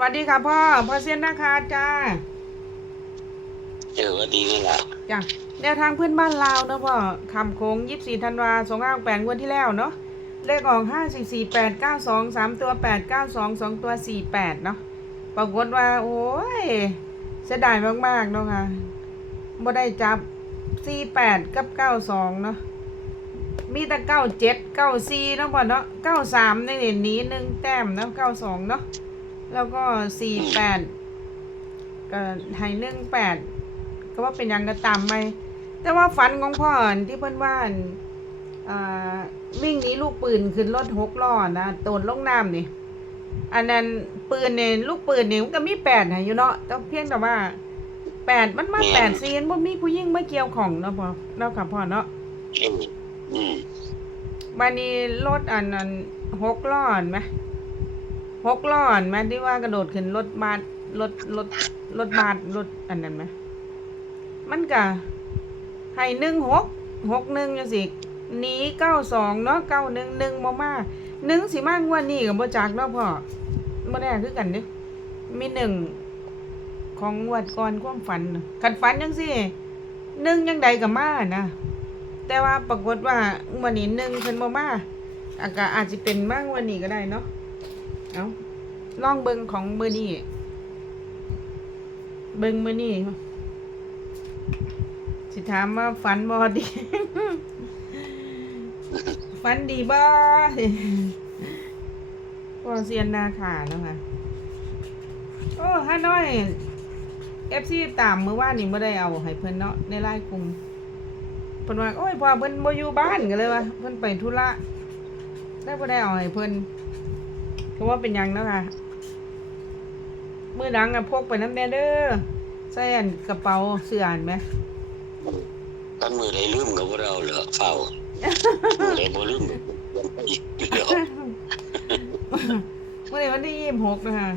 วัสดีค่ะพ่อพ่อเซียนนะคะจ้าเออว่าดีนี่แหละจ้ะแนวทางเพื่อนบ้านลาวเนาะพ่อคำโค้งยี่สี่ธันวาสองห้าแปดวันที่แล้วเนาะเลขออกห้าสี่สี่แปดเก้าสองสามตัวแปดเก้าสองสองตัวสี่แปดเนาะปรากฏว่า โอ้ยเสียดายมากๆเนาะค่ะบ่ได้จับสี่แปดกับเก้าสองเนาะมีแต่เก้าเจ็ดเก้าสี่เนาะพ่อเนาะเก้าสามในเหรียญนี้หนึ่งแต้มเนาะเก้าสองเนาะ แล้วก็สี่แปดก็ให้หนึ่งแปดก็ว่าเป็นหยังก็ตามไปแต่ว่าฝันของพ่อที่เพิ่นว่าอั่นอ่าวิ่งหนี้ลูกปืนขึ้นรถหกล้อนะโตนลงน้ำนี่อันนั้นปืนเนี่ยลูกปืนเนี่ยมันก็มีแปดให้อยู่เนาะแต่เพียงแต่ว่าแปดมันมาแปดซีนบ่มีผู้ยิ่งไม่เกี่ยวของเนาะพ่อเนาะค่ะพ่อเนาะเอออืมบานี้รถอันนั้นหกล้อเห็นไหม หกล้อนไหมที่ว่ากระโดดขึ้นรถบัสรถรถรถบัสรถอันนั้นไหมมันก็ให้หนึ่งหกหกหนึ่งจังสิหนีเก้าสองเนาะเก้าหนึ่งหนึ่งบ่มาหนึ่งสิมากว่านี่กับบ่จักเนาะพ่อบ่แน่คือกันเด้มีหนึ่งของวัดก่อนความฝันน่ะคันฝันจังสิหนึ่งยังใดกับมานะแต่ว่าปรากฏว่าวันนี้หนึ่งเพิ่นบ่มาอากาอาจจะเป็นมากวันนี้ก็ได้เนาะ เอาลองเบิงของมื้อนี้เบิ่งมื้อนี้สิถามว่าฝันบ่ดี ฝันดีบ่ก็เซียนนาขาเนาะค่ะ โอ้ฮาน้อย FC ตามเมื้อวานนี่บ่ได้เอาให้เพิ่นเนาะในไลน์กลุ่มเพิ่นว่าโอ้ยพอเพิ่นบ่อยู่บ้านก็เลยว่าเพิ่นไปธุระได้บ่ได้เอาให้เพิ่น ก็ว่าเป็นหยังเนาะค่ะมื้อหลังอะพกไปนำแน่เด้อใส่อันกระเป๋าเสื้ออันไหมกันมือใดลืมกับพวกเราเหรอเฝ้ามือใดบ่ลืมเดี๋ยวเมื่อวันที่26นะคะ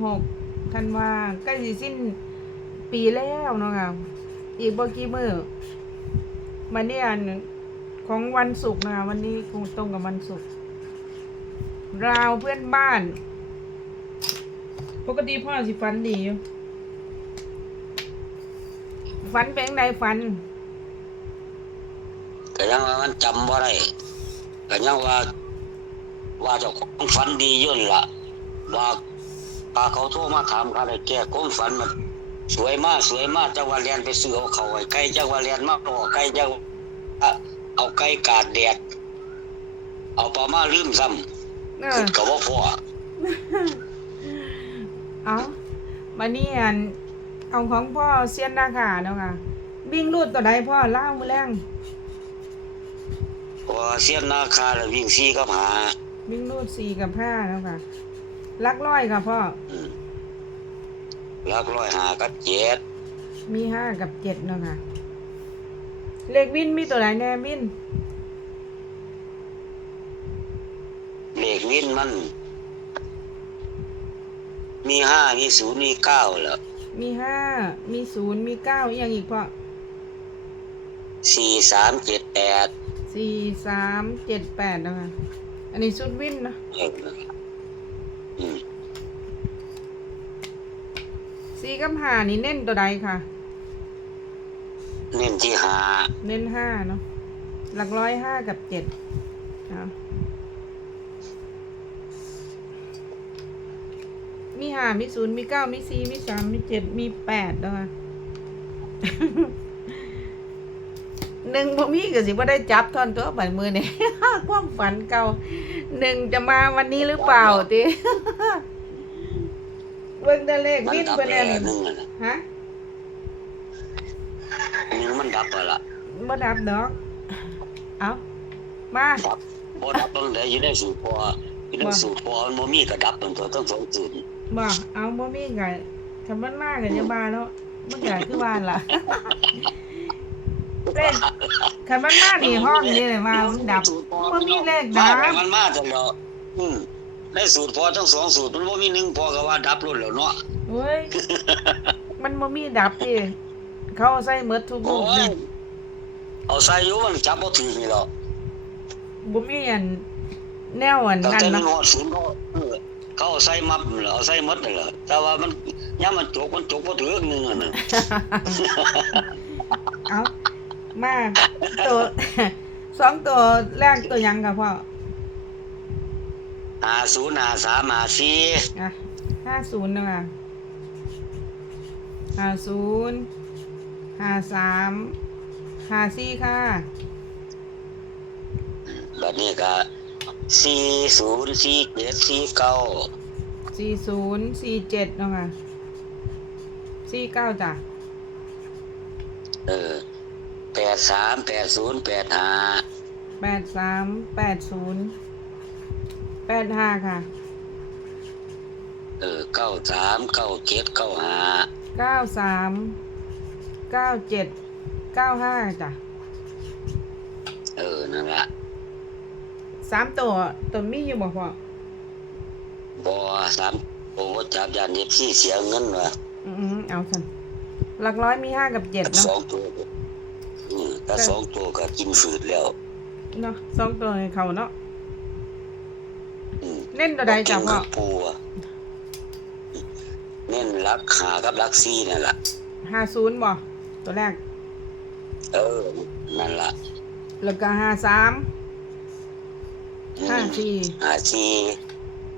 26ธันวาใกล้สิสิ้นปีแล้วเนาะค่ะอีกบ่กี่มื้อมันนี่อันของวันศุกร์นะคะวันนี้คงตรงกับวันศุกร์ ราวเพื่อนบ้าน ปกติพ่อสิฟันดีอยู่ฟันเป็นไงฟันก็ยังว่ามันจำบ่าได้ก็ยังว่า ว่าเจ้าของฝันดีย่นล่ะว่าพาเขาโทรมาถามเขาได้แก้มฝันมันสวยมากสวยมากจังว่าเรียนไปซื้อเอาเขาไว้ไก่จังว่าเรียนมากรอไก่จังเอาไก่กาดแดดเอาปลามาลืมซ้ำ เอขึ้อนก็บ่พอเอามานี่อันเอาของพ่อเซียนนาขาเนาะค่ะวิ่งรูดตัวใดพ่อเล่ามือแรงพอเสียนนาคาแล้ววิ่งซี่กับหาวิ่งรูดสี่กับห้าเนาะค่ะลักร้อยค่ะพ่ออืมลักร้อยหากับเจ็ดมีห้ากับเจ็ดเนาะค่ะเลขวินมีตัวไหนแน่วิน เลข วินมัน มีห้ามีศูนย์มีเก้าแล้วมีห้า มีศูนย์ มีเก้าอย่างอีกพ่อสี่สามเจ็ดแปดสี่สามเจ็ดแปดนะคะ อันนี้ชุดวินนะเอออืมสี่กับห้านี่เน้นตัวใดค่ะ เน้นที่หาเน้นห้าเนาะ หลักร้อยห้ากับเจ็ดเอ มีห้ามีศูนย์มีเก้ามีสี่มีสามมีเจ็ดมีแปดเนาะค่ะหนึ่งบ่มีก็สิบ่ได้จับท่อนตัวบัดมือนี่ความฝันเก่าหนึ่งจะมาวันนี้หรือเปล่าติเบิ่งแต่เลขมันวินดับเพิ่นแล้นั่วนหนึ่งอะนะฮะหนึ่งมันดับไปละบ่ดับดอกเอามาดับบ่ดับตรงไหนอยู่ในสูตรพออยู่ในสูตรพอมันบ่มีก็ดับตรงตัวต้องสองสูตร บ่เอาบ่มีก็คำมันมากก็อย่าบาเนาะมันก็คือบ้านล่ะเลขคันมันมานี่ห้องนี่เลยมามันดับบ่มีเลขดัมาบไปมันมาจังเนาะอืมในสูตรพอทั้งสองสูตรมันบ่มีหนึ่งพอก็ว่าดับรุ่นแล้วเนาะเว้ยมันบ่มีดับติเขาใส่หมดทุกโอ้รูปเลยยเอาใส่อยู่มันจับบ่ถือนี่หรอกบ่มีอันแนวอันตั้งนั้นแต่หนึ่เนาะงหอดศูนย์ก็ เออเขาเอาใส่มับนั่นล่ะเอาใส่หมดนั่นแหละแต่ว่ามันยามมันจกมันจกบ่ถึงหนึงอะน่ะเอามาตัวสองตัวแรกตัวหยังค่ะพ่อ50 53 54อะห้าศูนย์เนาะค่ะห้าศูนย์ห้าสามห้าสี่ค่ะบัดนี้ก็ 40 47 49สี่ศูนย์สี่เจ็ดเนาะค่ะสี่เก้าจ้ะ เออ83 80 85แปดสามแปดศูนย์แปดห้าค่ะ เออ93 97 95เก้าสามเก้าเจ็ดเก้าห้าจ้ะ เออ นั่นล่ะ สามตัวตัวมีอยู่บ่พ่อบ่สามโอ้จับยานเย็บซี่เสียเงินว่ะอืมๆเอาสันหลักร้อยมีห้ากับเจ็ดกับเนาะสองตัวก็อืมถ้าสองตัวก็กินฝืดแล้วเนาะสองตัวให้เขาเนาะอืมเล่นตัวใดจ้ะกินพ่อกับปูอะเน้นรักหากับรักซี่นั่นล่ะห้าศูนย์บ่ตัวแรก เออ นั่นล่ะแล้วก็ห้าสามอืม ห้าสี่หาซี่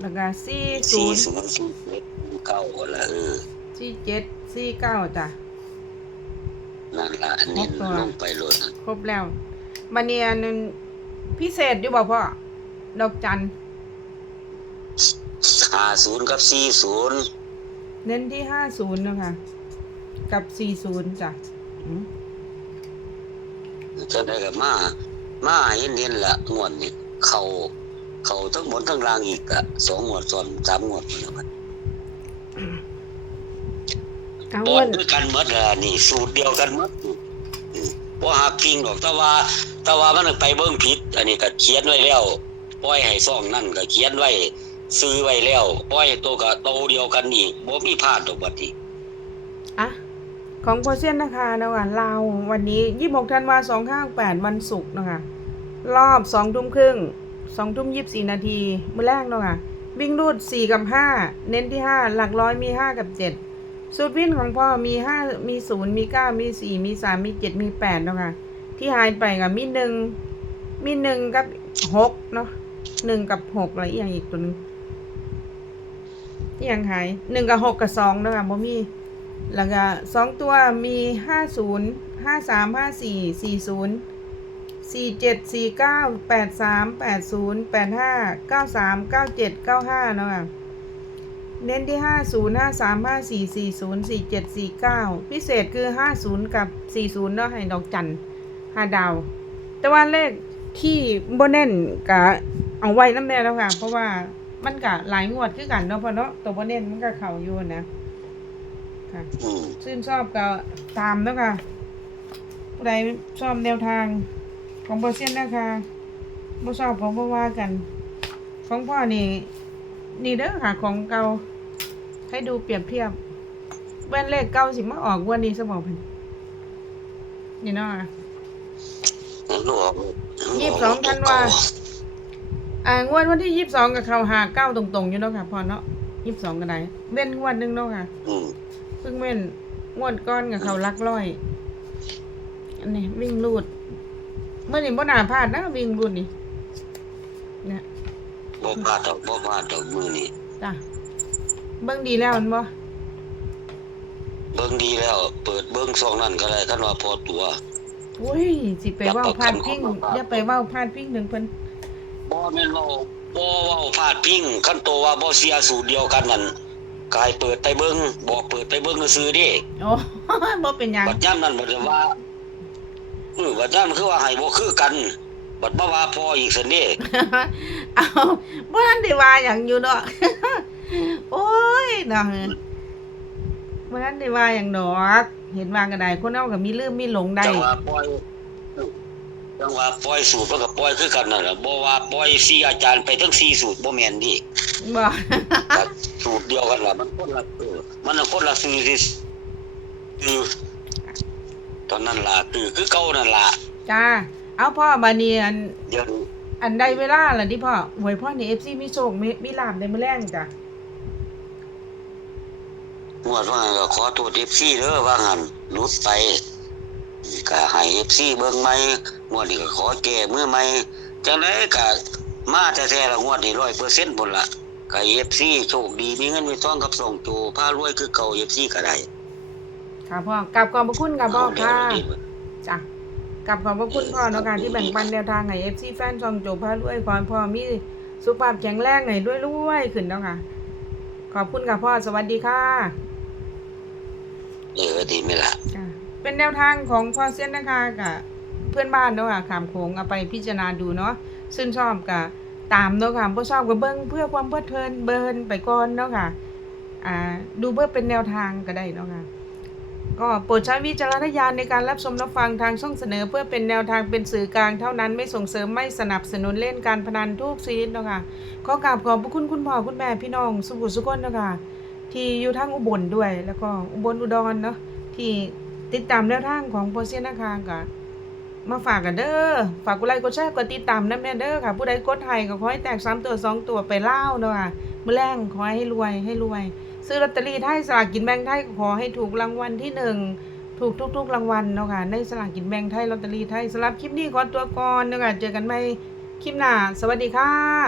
แล้วก็สี่ศูซี่นย์ศูนย์สี่เจ็ดเก้าละเออสี่เจ็ดสี่เก้าจ้ะ นั่นล่ะเน้นครบตัว ลงไปโลดครบแล้วบันเนียนนพิเศษอยู่บ่พ่อ ดอกจันหาศูนย์กับสี่ศูนย์เน้นที่ห้าศูนย์นะคะ กับสี่ศูนย์จ้ะอืมจะได้กับมา มาเห็นเน้นละงวดนี่ เขาเขาทั้งบนทั้งล่างอีกอะสองงวดซ้อนสามงวดแล้วมันเอาบอเงิลนด้วยกันหมดละนี่ สูตรเดียวกันหมดบ่หักกิ่งดอกแต่ว่าแต่ว่ามันไปเบิ่งผิด อันนี้ก็เขียนไว้แล้วปล่อยให้ซ่องนั่นก็เขียนไว้ซื้อไว้แล้วปล่อยตัวก็โตเดียวกันอีกบ่มีพลาดดอกบัดนี้ อะ ของโพเซียนนะคะนะคะลาววันนี้ยี่หกธันวาสองห้าแปดวันศุกร์นะคะ รอบสองทุ่มครึ่งสองทุ่มยี่สิบสี่นาที มือแรกเนาะค่ะ วิ่งรูดสี่กับห้าเน้นที่ห้าหลักร้อยมีห้ากับเจ็ดสูตรวิ่งของพ่อมีห้ามีศูนย์มีเก้ามีสี่มีสามมีเจ็ดมีแปดเนาะค่ะ ที่หายไปกับมีหนึ่งมีหนึ่งกับหกเนาะหนึ่งกับหกอะไรอย่างอีกตัวนึงอย่างหายหนึ่งกับหกกับสองเนาะค่ะบ่มีแล้วก็สองตัวมีห้าศูนย์ห้าสามห้าสี่สี่ศูนย์ สี่เจ็ดสี่เก้าแปดสามแปดศูนย์แปดห้าเก้าสามเก้าเจ็ดเก้าห้าเนาะค่ะเน้นที่ห้าศูนย์ห้าสามห้าสี่สี่ศูนย์สี่เจ็ดสี่เก้าพิเศษคือห้าศูนย์กับสี่ศูนย์เนาะให้ดอกจันห้าดาว แต่ว่าเลขที่บ่แน่นกะเอาไว้น้ำแน่แล้วค่ะ เพราะว่ามันกะหลายงวดคือกันเนาะเพอเนาะตัวบ่แน่นมันก็เข่าอยู่นะค่ะอืมชื่นชอบก็ตามแล้วค่ะผู้ใดชอบแนวทาง ของเปอร์เซ็นต์นะคะบ่ชอบของบ่ว่ากัน ของพ่อนี่ นี่เด้อค่ะของเก่าให้ดูเปรียบเทียบแว่นเลขเก่าสิมาออกงวันนี้สมองเพิ่นนี่เนาะค่ะลูกยี่สิบสองธันวาอ่างวดวันที่ยี่สิบสองกับเขาหาเก้าตรงๆอยู่เนาะค่ะพอเนาะยี่สิบสองก็ได้เว้นงวดหนึงเนาะค่ะอืมเพิ่งเว้นงวดก้อนกับเขาลักร้อย อันนี้วิ่งรูด เมื่อนี่บ่น่าพลาดนะวิ่งรูดนี่เนี่ยบ่พลาดดอกบ่พลาดดอกมือนี่จ้ะเบิ่งดีแล้วมันบ่เบิ่งดีแล้ว เปิดเบิ่งซองนั่นก็ได้คันว่าพอตัวอุ้ยสิไปเว้าพลาดพิงอย่าไปเว้าพลาดพิงหนึ่งเพิ่นบ่แม่นเว้าบ่เว้าพลาดพิงคันโตว่าบ่เสียสูตรเดียวกันนั่นกายเปิดไปเบิ่งบอกเปิดไปเบิ่งซื่อๆเดิโอ้บ่เป็นหยังบัดยามนั้นบ่ได้ว่า เออบัดยามคือว่าให้บ่คือกัน บัดมาว่าพออีกซั่นเด้เอาบ่ทันได้ว่าหยังอยู่เนาะโอ้ยเนาะบ่ทันได้ว่าหยังดอก เห็นว่าก็ได้คนเฮาก็มีลืมมีหลงได้จังว่าปล่อยจังว่าปล่อยสูตรมันก็ปล่อยคือกันนั่นล่ะบ่ว่าปล่อยสี่อาจารย์ไปทั้งสี่สูตรบ่แม่นดิบ่สูตรเดียวกันล่ะมันคนละมันคนละซื้อสิคือ ตอนนั้นล่ะคือคือเก่านั่นล่ะจ้า เอาพ่อบาเนียนเดี๋ยวนี้อันใดเวลาล่ะที่พ่อหวยพ่อนี่ FC มีโชคมีมีลาบในมื้อแรงจ้ะงวดว่าไงก็ขอโทษ FC เด้อว่างั้นหลุดไปก็ให้ FC เบิ่งใหม่งวดนี้ก็ขอแก้มือใหม่จังไดก็มาแท้ๆละงวดนี้100%พุ่นล่ะก็ FC โชคดีมีเงินมีทองกับส่งโจพารวยคือเก่า FC ก็ได้ ค่ะพ่อกลับขอบพระคุณค่ะพ่อเาเดี๋ยวค่ะเราดีจ้ะกลับขอบพระคุณพ่อเนาะค่ะที่แบ่งปันแนวทางให้ FC แฟนช่องโจพารวยขอให้พ่อมีสุขภาพแข็งแรงให้รวยๆขึ้นเนาะค่ะ ขอบคุณค่ะพ่อสวัสดีค่ะเออดีไหมล่ะค่ะเป็นแนวทางของพ่อเส้นนะคะกับเพื่อนบ้านเนาะค่ะขามโขงเอาไปพิจารณาดูเนาะซึ่งชอบกับตามเนาะค่ะบ่ชอบกับเบิ้งเพื่อความเพลิดเพลินเบิร์นไปก่อนเนาะค่ะ อ่า ดูเพื่อเป็นแนวทางก็ได้เนาะค่ะ ก็โปรดใช้วิจารณญาณในการรับชมรับฟังทางช่องเสนอ เพื่อเป็นแนวทางเป็นสื่อกลางเท่านั้นไม่ส่งเสริมไม่สนับสนุนเล่นการพนันทุกชนิดเนาะค่ะขอกราบขอบพระคุณคุณพ่อคุณแม่พี่น้องสุขุสุขนเนาะค่ะที่อยู่ทั้งอุบลด้วย แล้วก็อุบลอุดรเนาะที่ติดตามแนวทางของโปรเซียนนะคะก็มาฝากกันเด้อ ฝากกดไลค์กดแชร์กดติดตามน้ำแน่เด้อค่ะ ผู้ใดกดไทยก็ขอให้แตกสามตัวสองตัวไปเล่าเนาะมือแรงขอให้รวยให้รวย ซื้อลอตเตอรี่ไทยสลากกินแบ่งไทยขอให้ถูกรางวัลที่หนึ่งถูกทุก ๆ รางวัลเนาะค่ะในสลากกินแบ่งไทยลอตเตอรี่ไทยสำหรับคลิปนี้ขอตัวก่อนเนาะค่ะเจอกันใหม่คลิปหน้า สวัสดีค่ะ